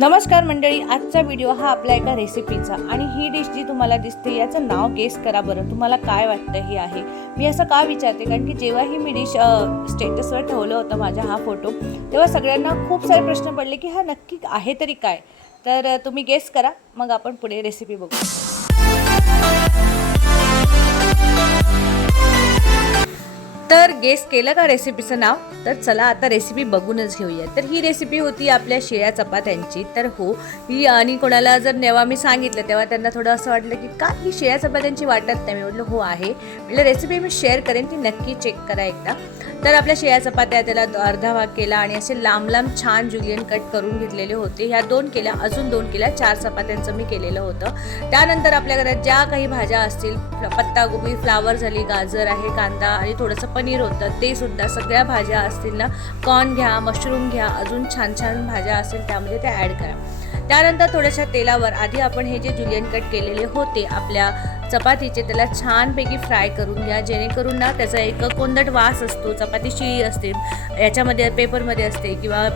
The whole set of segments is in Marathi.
नमस्कार मंडळी आजचा व्हिडिओ हा आपल्या एका रेसिपीचा आणि ही डिश जी तुम्हाला दिसते याचं नाव गेस करा बरं. तुम्हाला काय वाटतं ही आहे? मी असं का विचारते? कारण की जेव्हा ही मी डिश स्टेटसवर ठेवलं होतं माझा हा फोटो तेव्हा सगळ्यांना खूप सारे प्रश्न पडले की हा नक्की आहे तरी काय? तर तुम्ही गेस करा. मग आपण पुढे रेसिपी बघू. तर गेस केलं का रेसिपीचं नाव? तर चला आता रेसिपी बघूनच घेऊया तर ही रेसिपी होती आपल्या शिळ्या चपात्यांची. तर हो ही आणि कोणाला जर जेव्हा मी सांगितलं तेव्हा त्यांना थोडं असं वाटलं की का ही शिळ्या चपात्यांची वाटत नाही? मी म्हटलं हो आहे. म्हटलं रेसिपी मी शेअर करेन ती नक्की चेक करा एकदा. तर आपल्या शिळ्या चपात्या त्याला अर्धा भाग केला आणि असे लांब लांब छान जुलियन कट करून घेतलेले होते. ह्या दोन केल्या अजून दोन केल्या चार चपात्यांचं मी केलेलं होतं. त्यानंतर आपल्या घरात ज्या काही भाज्या असतील पत्तागोबी फ्लावर झाली गाजर आहे कांदा आणि थोडंसं पण पनीर होतं ते सुद्धा सगळ्या भाज्या असतील ना कॉर्न घ्या मशरूम घ्या अजून छान छान भाज्या असेल त्यामध्ये त्या ॲड करा. त्यानंतर थोड्याशा तेलावर आधी आपण हे जे जुलियन कट केलेले होते आपल्या चपातीचे त्याला छानपैकी फ्राय करून घ्या जेणेकरून ना त्याचा एक कोंदट वास असतो चपाती शिळी असते याच्यामध्ये पेपरमध्ये असते किंवा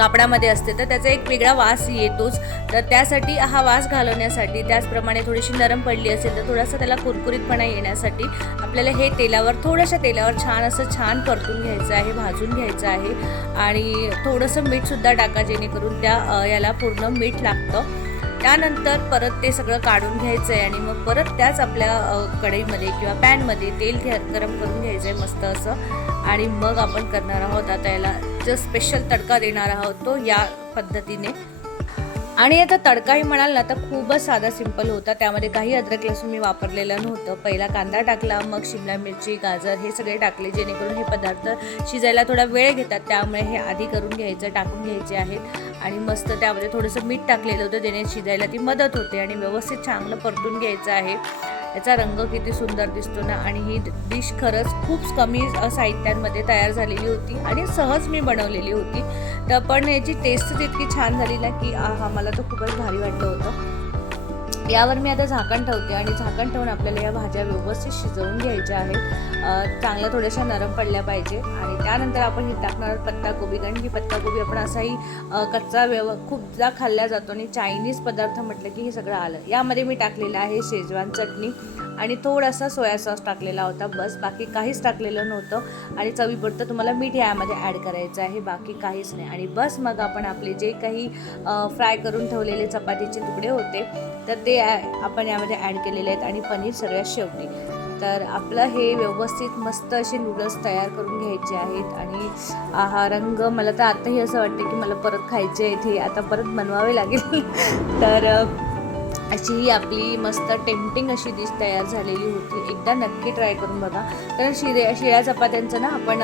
कापडामध्ये असते तर त्याचा एक वेगळा वास येतोच. तर त्यासाठी हा वास घालवण्यासाठी त्याचप्रमाणे थोडीशी नरम पडली असेल तर थोडासा त्याला कुरकुरीतपणा येण्यासाठी आपल्याला हे तेलावर थोड्याशा तेलावर छान असं छान परतून घ्यायचं आहे भाजून घ्यायचं आहे. आणि थोडंसं मीठसुद्धा टाका जेणेकरून त्या याला पूर्ण मीठ लागतं. त्यानंतर परत ते सगळं काढून घ्यायचं आहे आणि मग परत त्याच आपल्या कढईमध्ये किंवा पॅनमध्ये तेल घ्या गरम करून घ्यायचं आहे मस्त असं. आणि मग आपण करणार आहोत आता याला जो स्पेशल तडका देणार आहोत तो या पद्धतीने. आणि आता तडकाही म्हणाल ना तर खूपच साधा सिंपल होता. त्यामध्ये काही अद्रक लसूण मी वापरलेलं नव्हतं. पहिला कांदा टाकला मग शिमला मिरची गाजर हे सगळे टाकले जेणेकरून हे पदार्थ शिजायला थोडा वेळ घेतात. त्यामुळे हे आधी करून घ्यायचं टाकून घ्यायचे आहेत. आणि मस्त त्यामध्ये थोडंसं मीठ टाकलेलं होतं जेणे शिजायला ती मदत होते आणि व्यवस्थित चांगलं परतून घ्यायचं आहे. याचा रंग किती सुंदर दिसतो ना? आणि ही डिश खरंच खूप कमी साहित्यांमध्ये तयार झालेली होती आणि सहज मी बनवलेली होती. तर पण याची टेस्ट इतकी छान झाली ना की हा मला तर खूपच भारी वाटलं होतं. यावर मी आता झाकण ठेवते आणि झाकण ठेवून आपल्याला या भाज्या व्यवस्थित शिजवून घ्यायच्या आहेत. चांगल्या थोड्याशा नरम पडल्या पाहिजे आणि त्यानंतर आपण ही टाकणार पत्ताकोबी कारण की पत्ताकोबी आपण असाही कच्चा व्यव खूपदा खाल्ला जातो आणि चायनीज पदार्थ म्हटलं की हे सगळं आलं. यामध्ये मी टाकलेलं आहे शेजवान चटणी आणि थोडासा सोया सॉस टाकलेला होता बस. बाकी काहीच टाकलेलं नव्हतं आणि चवीपुरतं तुम्हाला मीठ यामध्ये ॲड करायचं आहे. बाकी काहीच नाही. आणि बस मग आपण आपले जे काही फ्राय करून ठेवलेले चपातीचे तुकडे होते तर ते आपण यामध्ये ॲड केलेले आहेत आणि पनीर सगळ्यात शेवटी. तर आपलं हे व्यवस्थित मस्त असे नूडल्स तयार करून घ्यायचे आहेत आणि हा रंग मला तर आताही असं वाटतं की मला परत खायचे आहेत हे आता परत बनवावे लागेल. तर अशी ही आपली मस्त टेम्पटिंग अशी डिश तयार झालेली होती. एकदा नक्की ट्राय करून बघा. कारण शिरे शिळ्या चपात्यांचं ना आपण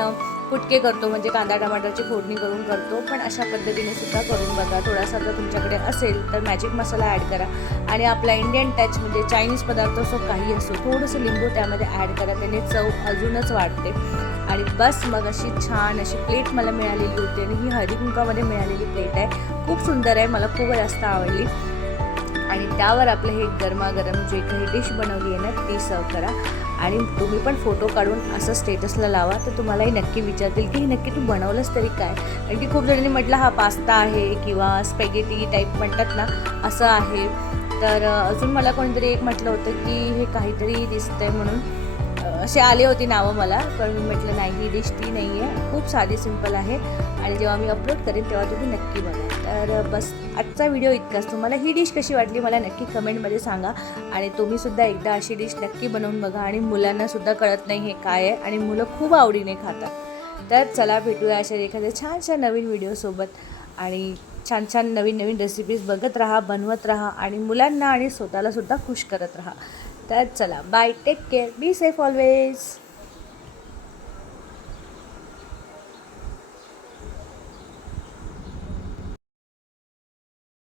फुटके कुटके करतो म्हणजे कांदा टमाटरची फोडणी करून करतो. पण अशा पद्धतीने सुद्धा करून बघा. थोडासा जर तुमच्याकडे असेल तर मॅजिक मसाला ॲड करा. आणि आपला इंडियन टच म्हणजे चायनीज पदार्थ असो काही असो थोडंसं लिंबू त्यामध्ये ॲड करा. त्याने चव अजूनच वाढते. आणि बस मग अशी छान अशी प्लेट मला मिळालेली होती. आणि ही हळदी कुंकामध्ये मिळालेली प्लेट आहे. खूप सुंदर आहे. मला खूप जास्त आवडली. आणि त्यावर आपलं हे गरमागरम जे काही डिश बनवली आहे ना ती सर्व करा. आणि तुम्ही पण फोटो काढून असं स्टेटसला लावा तर तुम्हालाही नक्की विचारतील की हे नक्की तू बनवलंस तरी काय? कारण की खूप जणांनी म्हटलं हा पास्ता आहे किंवा स्पेगेटी टाईप म्हणतात ना असं आहे. तर अजून मला कोणीतरी एक म्हटलं होतं की हे काहीतरी दिसतंय म्हणून. असे आले होती नावं मला पण मी म्हटलं नाही ही डिश ती नाही आहे खूप साधी सिंपल आहे. आणि जेव्हा मी अपलोड करेन तेव्हा तुम्ही नक्की बघा. तर बस आजचा व्हिडिओ इतकाच. तुम्हाला ही डिश कशी वाटली मला नक्की कमेंटमध्ये सांगा. आणि तुम्हीसुद्धा एकदा अशी डिश नक्की बनवून बघा. आणि मुलांनासुद्धा कळत नाही हे काय आहे आणि मुलं खूप आवडीने खातात. तर चला भेटूया अशा एखाद्या छानशा नवीन व्हिडिओसोबत आणि छान छान नवीन नवीन रेसिपीज बघत राहा बनवत राहा. आणि मुलांना आणि स्वतःलासुद्धा खुश करत राहा. तर चला bye take care be safe always